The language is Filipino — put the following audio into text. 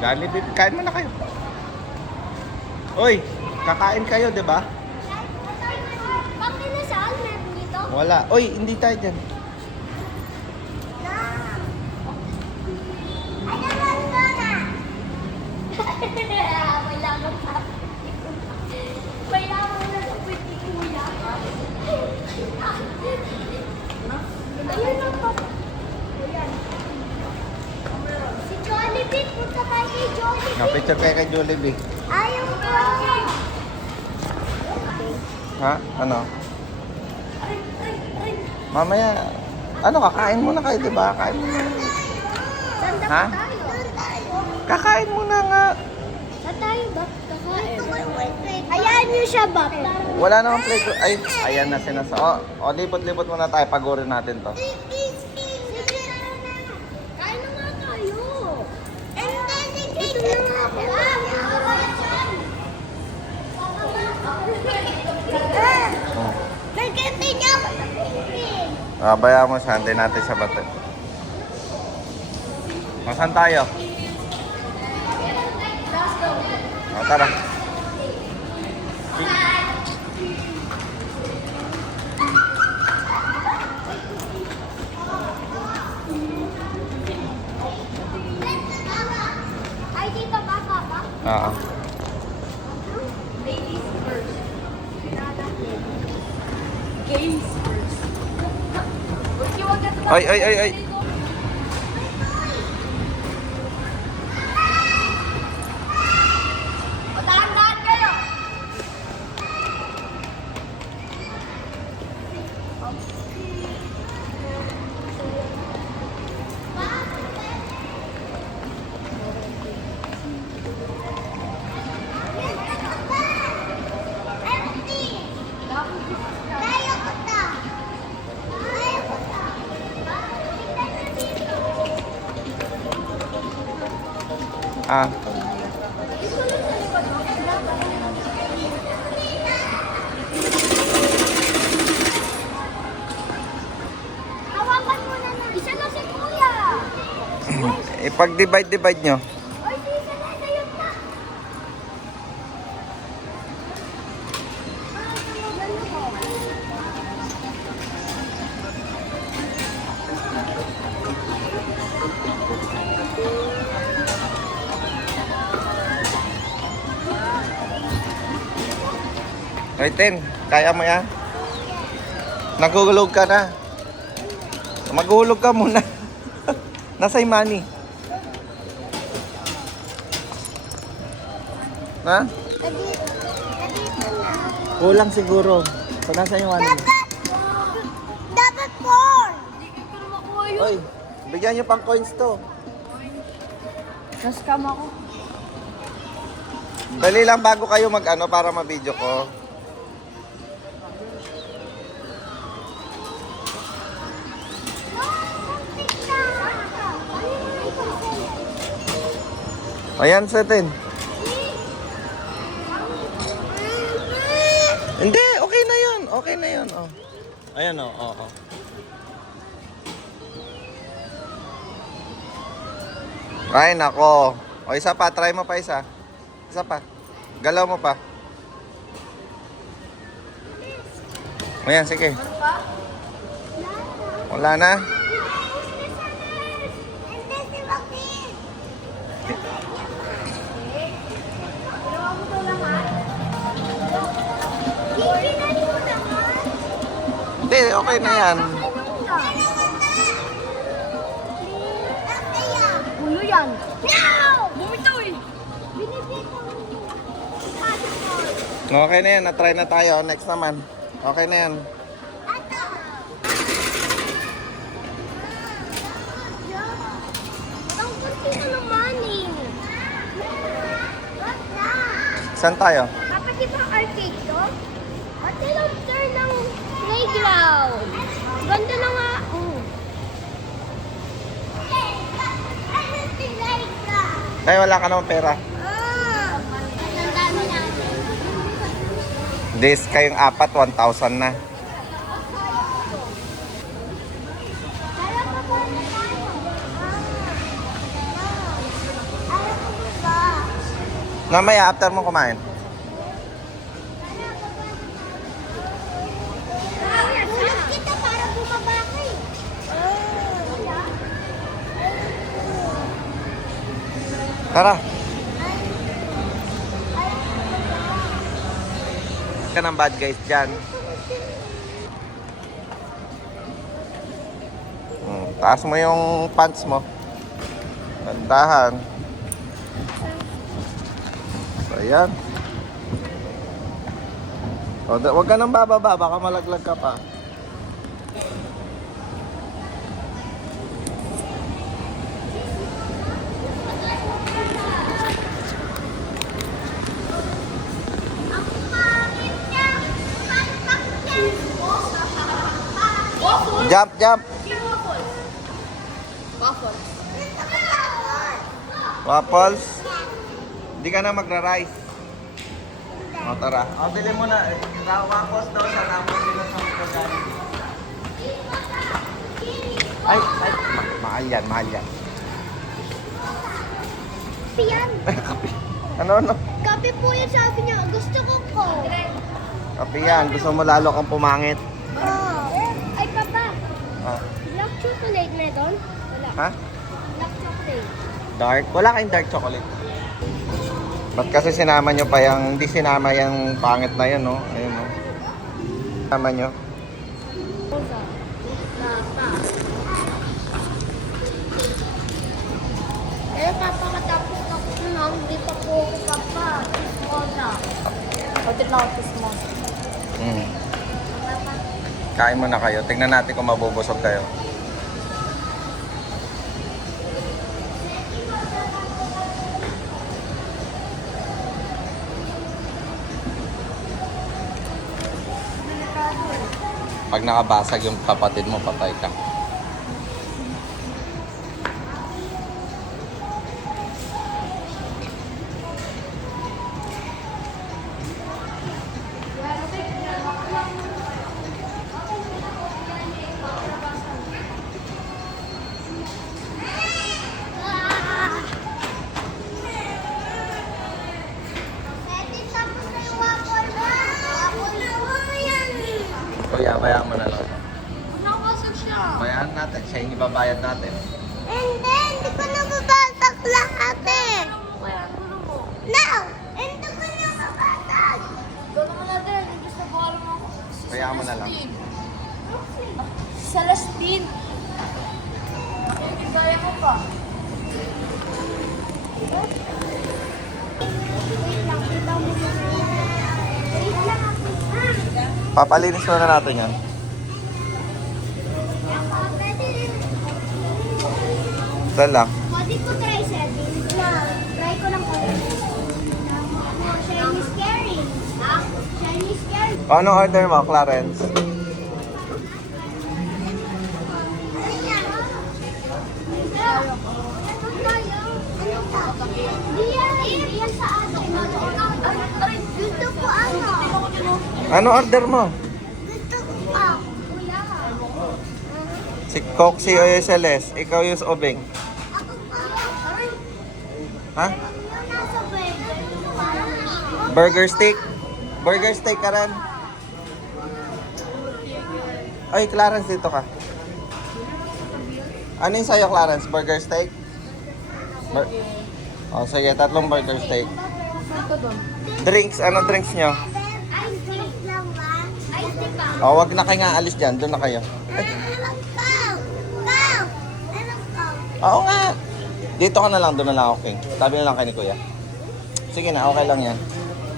Jollibee, kain muna kayo. Uy, kakain kayo, di ba? Pangkinasal, meron dito? Wala. Uy, hindi tayo dyan. May lamang pa. May lamang na sa pwede kuya. Ayun lang pa. Si Jollibee, punta tayo kay Jollibee. Picture kayo kay Jollibee. Ayaw ko. Ha? Ano? Mamaya, ano, kakain muna kayo, di ba? Kain muna. Saan Ha? tayo? Kakain muna nga. Saan tayo ba? Kakain. Hayaan niyo siya ba? Wala namang plate. Ay, ayan na sinasa. O, lipot-lipot muna tayo. Pagurin natin to. Kain na nga tayo. Ito na nga ako. Oh. Nagkati niya ako sa titin. Bayaan mo siya. Hantay natin sa bato. Saan tayo? O, tara. Ay, dito ba, Papa? Oo. Ladies first. Games first. Ay, ay, ay, ay. Dahan-dahan kayo. Ah. Hawakan mo na na. Isa na si Kuya. Ipag-divide nyo. Ay, isa na yun na. Ay, Ten. Kaya mo yan? Nagugulog ka na. Maghulog ka muna. Nasa yung money? Ha? Nandito na. Kulang siguro. So, nasa yung money? Dapat 4. Hindi ko makuha yun. Oy, bigyan nyo pang coins to. Nascam ako. Dali lang bago kayo mag-ano para ma-video ko. Ayan, setin. Hindi, okay na yun. Okay na yun. Oh. Ayan, oh. Oh, oh. Ay, nako. O, isa pa. Try mo pa isa. Isa pa. Galaw mo pa. Ayan, sige. Wala na. Hindi, okay na yan. Ulo yan. No! Bumito eh. Okay na yan. Na-try na tayo. Next naman. Okay na yan. Ang kunti na naman eh. Saan tayo? Dapat di ba arcade to? Ate lang turn ng playground. Ganda na nga. Kaya wala ka naman pera. Ang dami natin. This kayong apat, 1,000 na. Tara pa po na tayo. Mamaya, after mo kumain. Tulog kita para bumaba ka eh. Tara. Ka ng bad guys dyan. Taas mo yung pants mo. Tandahan. So, ayan. O, huwag ka nang bababa, baka malaglag ka pa. Jump, jump. Waffles. Hindi ka na magra-rice. O, tara. O, bili mo na. Waffles daw sa tapos nila sa mga. Ay, mahal yan, mahal yan. Kape yan. Ano? Kape po yan sabi niya. Gusto ko ko. Kape yan. Gusto mo lalo kang pumangit. Ay, papa. Oh. Black chocolate na doon? Wala. Ha? Black chocolate. Dark? Wala kayong dark chocolate. Ba't kasi sinama nyo pa yung, hindi sinama yung pangit na yun, no? Ayun, no? Sinama nyo. Papa. Eh, papa, katapos ako na. Hindi pa po ako, papa. Papa. Order lang ako this month. Kain mo na kayo. Tingnan natin kung mabubusog kayo. Pag nakabasag yung kapatid mo, patay ka. Kuya, bayaan mo na lang. Nakasag siya. Bayaan natin. Siya yung ibabayad natin. Hindi ko nababasag lahat eh. No! Hindi ko nababasag. Gano'n mo natin. Gusto ko alam ako. Bayaan mo na lang. Celestine. Gaya mo pa. Wait lang, kita mo na. Wait lang ako. Papalinis muna natin yan. Saan lang? Pwede ko try setting. Try ko lang po. Chinese curry. Ha? Chinese curry. Anong order mo, Clarence? Diyan sa akin. Gusto ko ano? Ano order mo? Gusto ko kuya. Si Coxie o yung Celeste? Ikaw yung Obeng. Ako pa. Ha? Yung nasa burger. Burger steak? Burger steak ka rin? Ay, Clarence, dito ka. Ano yung sa'yo, Clarence? Burger steak? Oh, sige, 3 burger steak. Ito doon. Drinks, ano drinks nyo? Ice tea lang ba? Ice tea pa. Oh, wag na kayo nga alis dyan. Doon na kayo. Oo nga. Dito ka na lang, doon na lang, okay. Sabi na lang kay ni Kuya. Sige na, okay lang yan.